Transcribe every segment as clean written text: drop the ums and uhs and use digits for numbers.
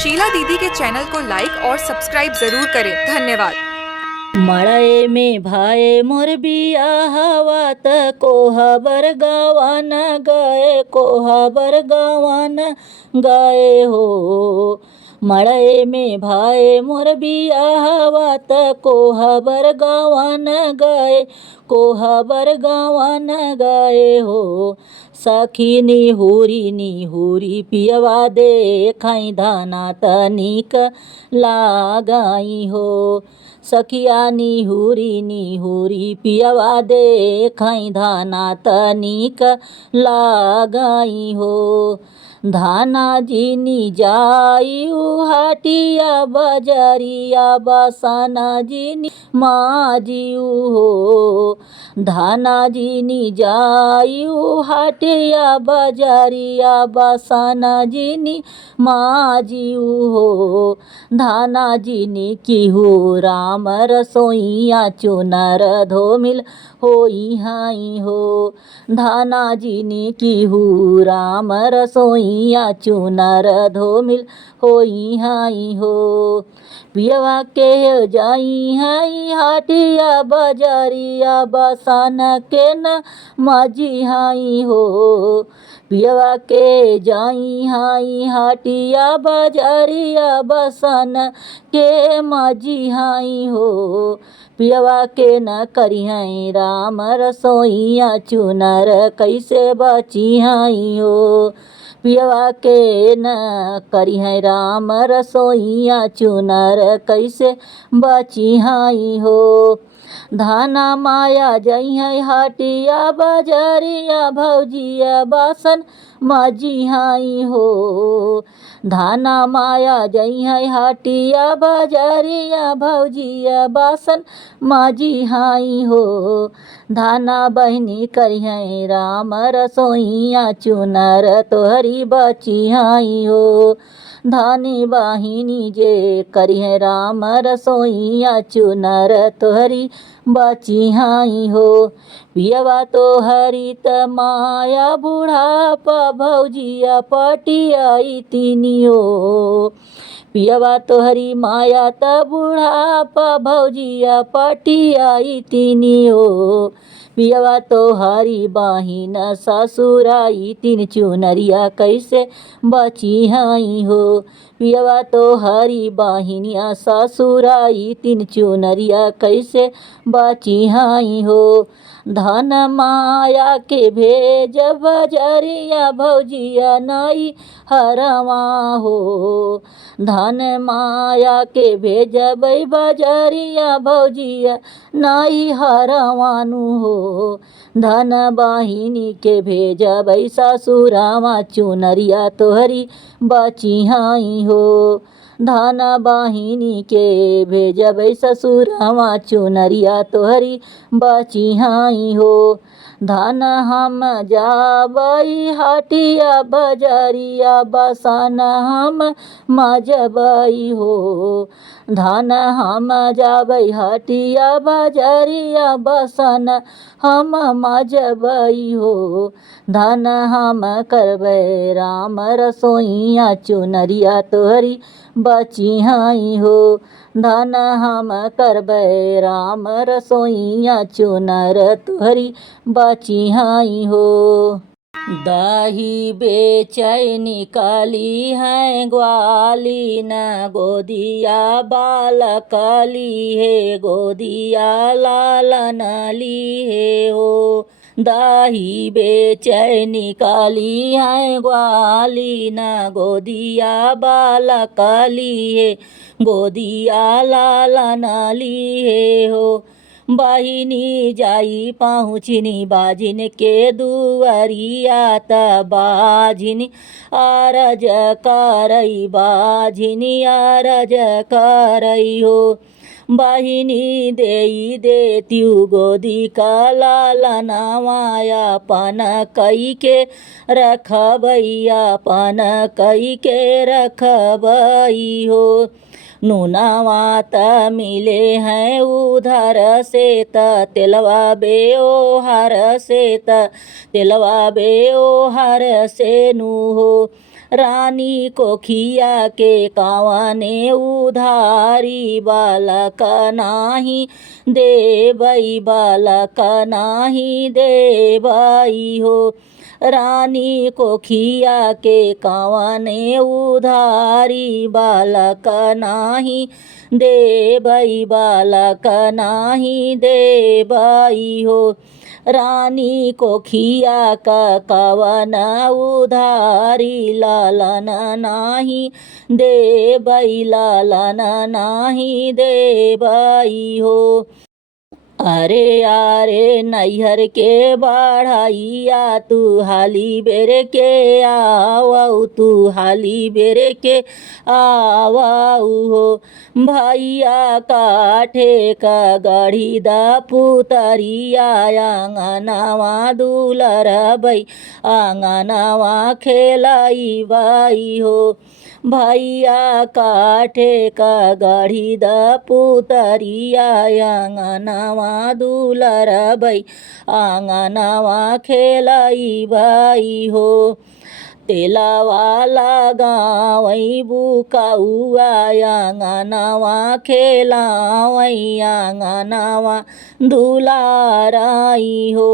शीला दीदी के चैनल को लाइक और सब्सक्राइब जरूर करें। धन्यवाद। मड़ाए में भाए मोर बियाहवा त कोहबर गवान गए, कोहबर गवान गए हो। मड़ाए में भाए मोर बियाहवा त कोहबर गवान गए, कोहबर गवान गए हो। सखी निहुरी पियवा देखाई धाना तनिक लगाई हो। सखिया निहुरी पियवा देखाई धाना तनिक लगाई हो। धाना जिनी जाई हाटिया बजरिया बसाना जिनी माजियू हो। धाना जिनी जाई हाटिया बजरिया बसाना जिनी माजियू हो। धाना जिनी किहू राम रसोईया चुनर धोमिल होई हाई हो। धाना जिनी किहू राम रसोईया चुनर धोमिल होई हाई हो। पियवा के जाई हाई हाटिया बजरिया बसान के न माजी हाई हो। पियवा के जाई हाई हाटिया बजरिया बसान के माजी हाई हो। पियवा के न करी हाई राम रसोईया चुनर कैसे बची हाई हो। पियवा के न करी है राम रसोईया चुनर कैसे बची हाई हो। धाना माया जई है हाटिया बजरिया भौजिया बासन माजी हाई हो। धाना माया जई है हाटिया बजरिया भौजिया बासन माजी हाई हो। धाना बहनी करी है राम रसोईया चुनर तोहरी बची हाई हो। धानी बाहिनी जे करी है राम रसोईया चुनर तोहरी बची हाई हो। पियवा तोहरी त माया बुढ़ापा भौजिया पटियाई तीनियो। पियवा तोहरी माया त बुढ़ापा भौजिया पटियाई तीनियो। पियवा तोहरी बाहिन ससुराई तीन चुनरिया कैसे बची हाई हो। पियवा तोहरी बाहिनिया ससुराई तीन चुनरिया कैसे बची हाई हो। धन माया के भेज बजरिया भौजिया नई हरवा हो। धन माया के भेजब बजरिया भौजिया नई हरवानु हो। धन बाहिनी के भेजब ससुरावा चुनरिया तोहरी बची हाई हो। धन बाहिनी के भेजब ससुरावा चुनरिया तोहरी बची हाई हो। धन हम जाबई हाटिया बजरिया बसान हम मजबई हो। धन हम जाबई हाटिया बजरिया बसान हम मजबई हो। धन हम करबै राम रसोईया चुनरिया तोहरी बची हाई हो। धन हम करबै राम रसोईया चुनर तोहरी बची हाई हो। दही बेचै निकाली है ग्वाली न गोदिया बालकली है, गोदिया लालन ली है हो। दही बेचै निकाली है ग्वाली न गोदिया बालकली है, गोदिया लालन ली है हो। बहिनी जाई पहुँचनी बाजिन के दुअरिया त बाजिन अरज करई, बाजिनी अरज करई हो। बहिनी देई देत्यू गोदी का लालनवाया पन कई के रखबैया, पन कई के रखबई हो। नूनवा त मिले हैं उधर से त तेलवा बेओहर से त तेलवा बेओहर से नू हो। रानी कोखिया के कावने उधारी बालक नाही देवई बालक नाही देवई हो। रानी कोखिया के कावने उधारी बालक नाही देवई बालक नाही देवई हो। रानी कोखिया का कवन उधारी लालन नाही देवई लालन नाही देवई हो। अरे यारे नैहर के बढ़ाइया तू हाली बेरे के आवऊ तू हाली बेरे के आवऊ हो। भैया काठे का गढ़ी दा पुतरिया आंगनवा दुलर बई आंगनवा खेलाई बाई हो। भैया काठे का गढ़ी द पुतरिया आंगनवा दुलर बई आंगनवा खेलाई बाई हो। तेलवा लगावई बुकाउआ आंगनवा खेलावई आंगनवा दुलाराई हो।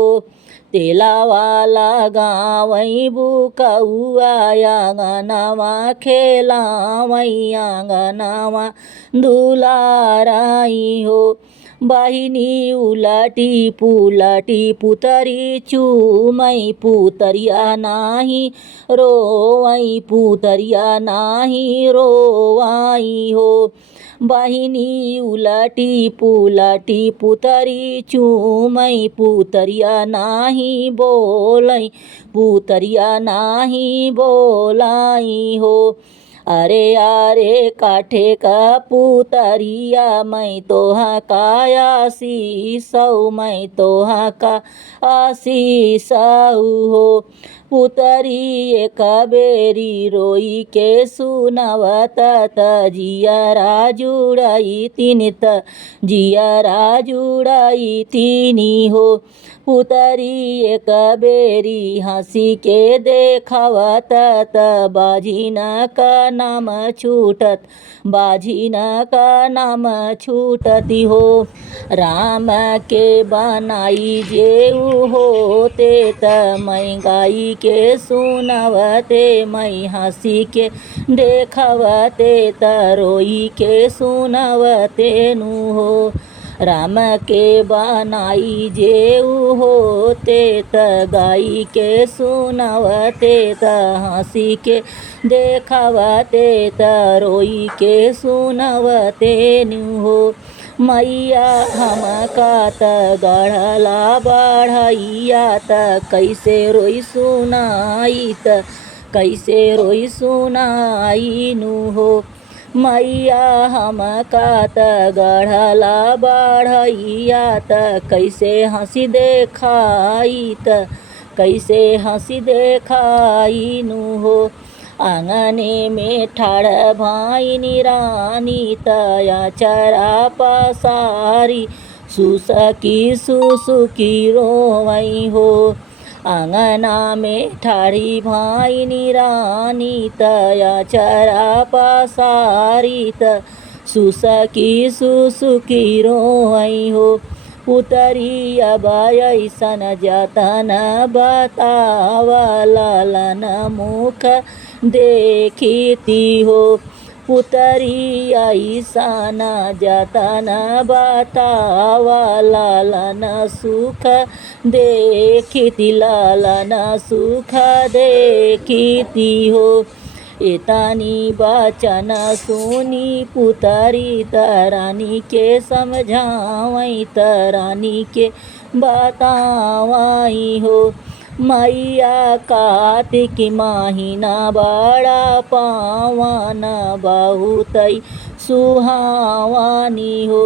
तेलवा लगावई बुकाउआ आंगनवा खेलावई आंगनवा दुलाराई हो। बहिनी उलटी पुलटी पुतरी चूमई पुतरिया नाही रोवई पुतरिया नाही रोवाई हो। बहिनी उलटी पुलटी पुतरी चूमई पुतरिया नाही बोलई पुतरिया नाही बोलाई हो। अरे यारे काठे का पुतरिया मैं तोहा का आशीषऊ मैं तोहा का आशीषऊ हो। पुतरी एक बेरी रोई के सुनवत त जियरा जुड़ई तिन त जियरा जुड़ई तिनी हो। पुतरी एक बेरी हंसी के देखवत त बाझिन का नाम छूटत बाझिन का नाम छूटती हो। राम के बनाई जेऊ होते त मैं गाई के सुनवते मैं हंसी के देखवते त रोई के सुनवते नु हो। राम के बनाई जेऊ होते त गाई के सुनवते त हंसी के देखवते त रोई के सुनवते नु हो। मैया हमका त गढ़ला बढ़ैया त कैसे रोई सुनाई त कैसे रोई सुनाई नु हो। मैया हमका त गढ़ला बढ़ैया त कैसे हंसी देखाई त कैसे हंसी देखाई नु हो। आंगने में ठाड़ भाईनी रानी तया चरा पसारी सुसकी सुसुकी रोवई हो। आंगना में ठाड़ी भाईनी रानी तया चरा पसारी त सुसकी सुसुकी रोवई हो। पुतरी अब ऐसन जतन बतावा लालन मुख देखती हो। पुतरी ऐसन जतन बतावा लालन सुख देखती लालन सुख देखती हो। इतनी बचन सुनी पुतरी तरानी के समझावई तरानी के बतावई हो। मैया कार्तिक महीना बड़ा पावन बहुतई सुहावनी हो।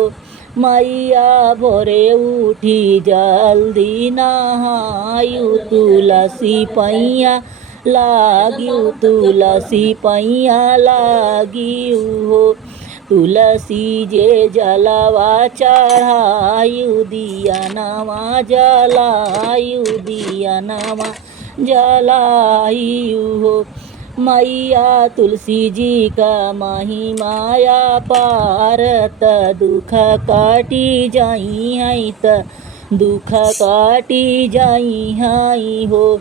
मैया भोरे उठी जल्दी नहायु तुलसी पैया लागियु तुलसी पैया लागियु हो। तुलसी जे जलवा चढ़ायु दिया नवा जलायु दिया नवा जलायु हो। मैया तुलसी जी का महिमाया पार त दुख काटी जाई है त दुख काटी जाई है हो।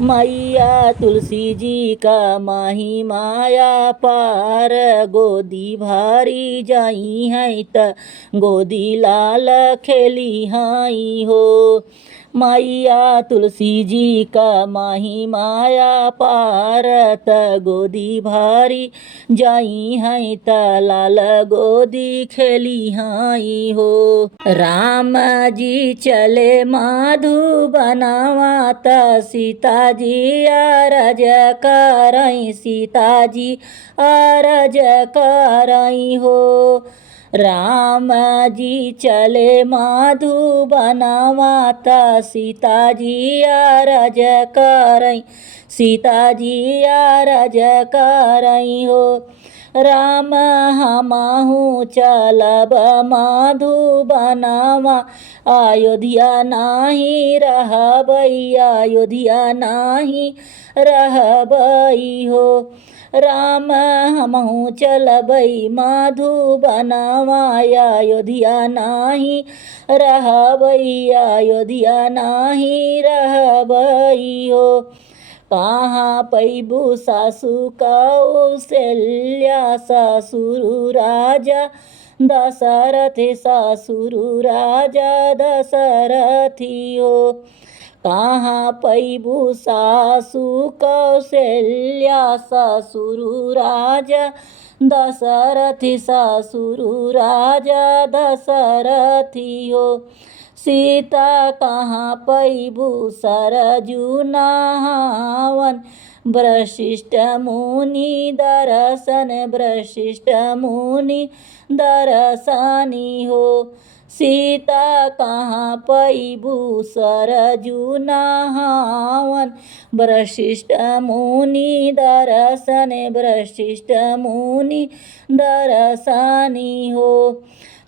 मैया तुलसी जी का महिमाया पार गोदी भारी जाई है त गोदी लाल खेली हाई हो। मैया तुलसी जी का महिमाया पार त गोदी भारी जाई है त लाल गोदी खेली हाई हो। राम जी चले माधु बनावा त सीता जी अरज करई सीता जी अरज करई हो। राम जी चले माधु बनावा त सीता जी अरज करई सीता जी अरज करई हो। राम हमाहू चलब माधु बनावा अयोध्या नाही रहबई अयोध्या नाही रहबई हो। राम हमहू चलबई माधु बनावा अयोध्या नाही रहबई अयोध्या नाही रहबई हो। कहाँ पैबू सासु कौशल्या ससुर राजा दशरथी ससुर राजा दशरथी हो। कहाँ पैबू सासु कौशल्या ससुर राजा दशरथी ससुर राजा दशरथी हो। सीता कहाँ पैबू सरजू नहावन वशिष्ठ मुनि दर्शन वशिष्ठ मुनि दर्शनी हो। सीता कहाँ पैबू सरजू नहावन वशिष्ठ मुनि दर्शन वशिष्ठ मुनि दर्शनी हो।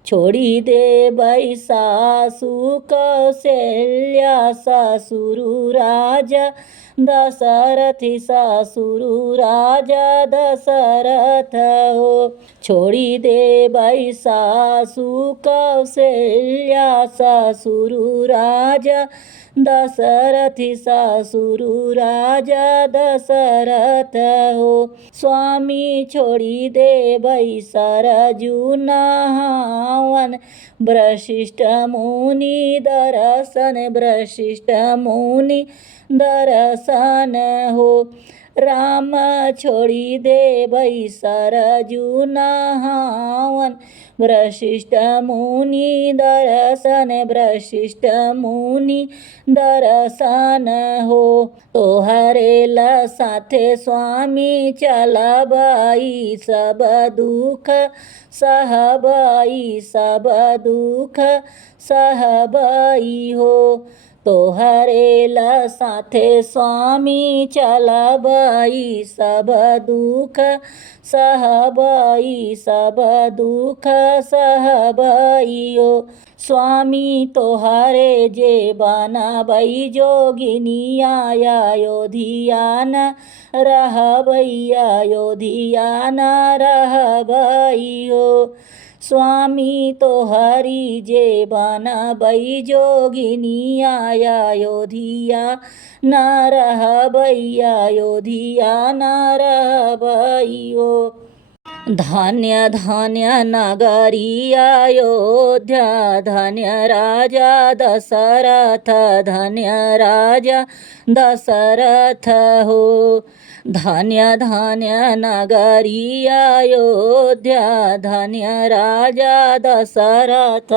छोड़ी दे बई सासु कौशल्या ससुर राजा दशरथी ससुर राजा दशरथ हो। छोड़ी दे बई सासु कौशल्या ससुर राजा दशरथी ससुर राजा दशरथ हो। स्वामी छोड़ी दे बई सरजू नहावन वशिष्ठ मुनि दर्शन वशिष्ठ मुनि दर्शन हो। राम छोड़ी दे बई सरजू नहावन वशिष्ठ मुनि दर्शन वशिष्ठ मुनि दर्शन हो। तोहरे ल साथे स्वामी चलबई सब दुख सहबई सब दुख सहबई हो। तोहरे ल साथे स्वामी चलबई सब दुख सहबई सब दुख सहबई हो। स्वामी तोहरे जे बनबई जोगिनिया अयोध्या न रहबई अयोध्या न रहबई हो। स्वामी तोहरी जे बनबई जोगिनिया अयोध्या न रहबई अयोध्या न रहबई हो। धन्य धन्य नगरी अयोध्या धन्य राजा दशरथ धन्य राजा दशरथ हो। धन्य धन्य नगरी अयोध्या धन्य राजा दशरथ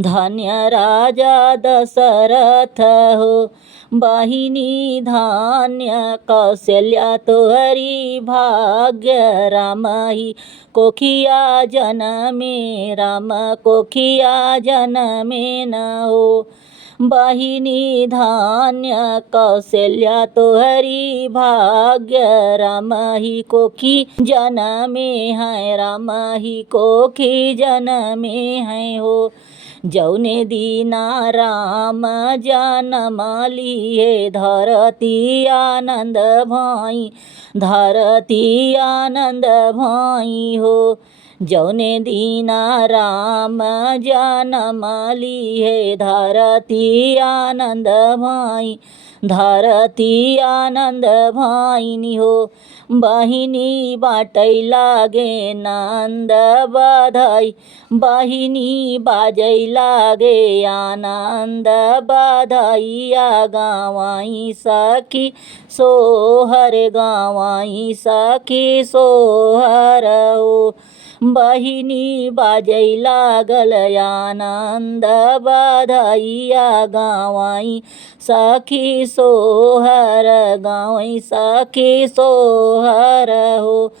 धन्य राजा दशरथ हो। बहिनी धन्य कौशल्या तोहरी भाग्य राम ही कोखिया जनमे राम कोखिया जनमे न हो। बहिनी धन्य कौशल्या तोहरी भाग्य राम ही कोखी जनमे है राम ही कोखी जनमे है हो। जौने दीना राम जन्म लिए धरती आनंद भई, धरती आनंद भई हो। जौने दीना राम जन्म लिए धरती आनंद भई, धरती आनंद भइनी हो। बहिनी बाटै लागे नंद बधाई, बहिनी बाजै लागे आनंद बधाइया गावाई सखी सोहर, गावाई सखी सोहर हो। बहिनी बाजै लागल आनंद बधाइया गावाई सखी सोहर, गावाई सखी सोहर हो।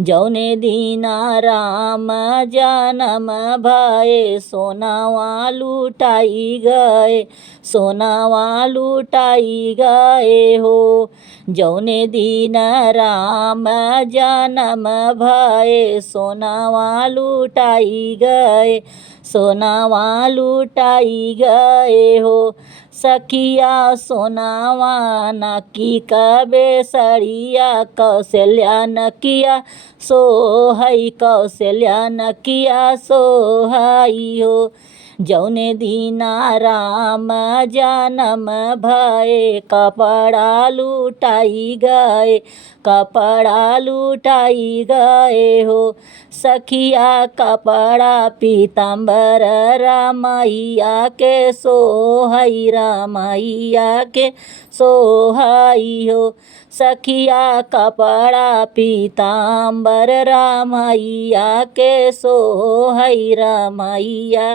जौने दीना राम जन्म भये सोनावा लुटाई गए, सोनावा लुटाई गए हो। जौने दिन राम जन्म भये सोनावा लुटाई गए, सोनावा लुटाई गए हो। सखिया सोनावा नकी कबे सड़िया, कौशल्या नकिया सोहई, कौशल्या नकिया सोहई हो। जौने दीना राम जन्म भये कपड़ा लुटाई गए, कपड़ा लुटाई गए हो। सखिया कपड़ा पीताम्बर रामैया के सोहई, रामैया के सोहई हो। सखिया कपड़ा पीताम्बर रामैया के सोहई, रामैया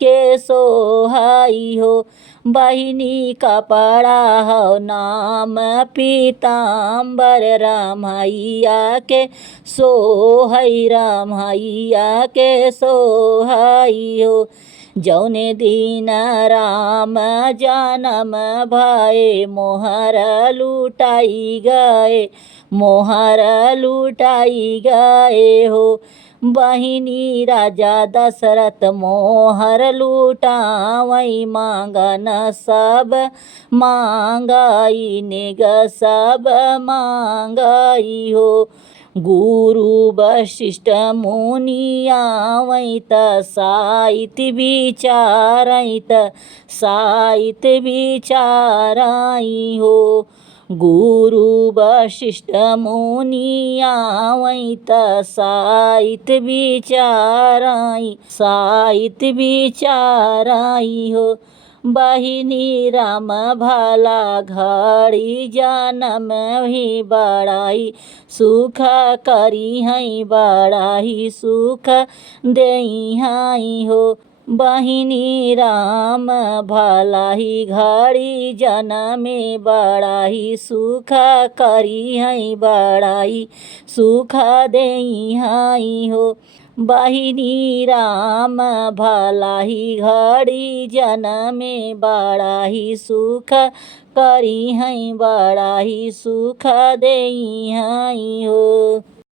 के सोहई हो। बहिनी कपड़ा हो नाम पीताम्बर रामैया के सोहई, रामैया के सोहई हो। जौने दिन राम जन्म भये मोहर लुटाई गए, मोहर लुटाई गए हो। बहिनी राजा दशरथ मोहर लुटावई, मांगन सब मांगई, नेग सब मांगई हो। गुरु वशिष्ठ मुनि आवैत साहित्य विचारैत, साहित्य विचारई हो। गुरु वशिष्ठ मुनि आवैत साहित्य विचारई, साहित्य विचारई हो। बहिनी राम भला घड़ी जन्म ही बड़ाई, सुख करी हई बड़ाई सुख देई हई हो। बहिनी राम भला ही घड़ी जनमे बड़ाई सुख करी हई बड़ाई सुख देई हई हो। बहिनी राम भला ही घड़ी जनमे बड़ाई सुख करी हई बड़ाई सुख देई हई हो।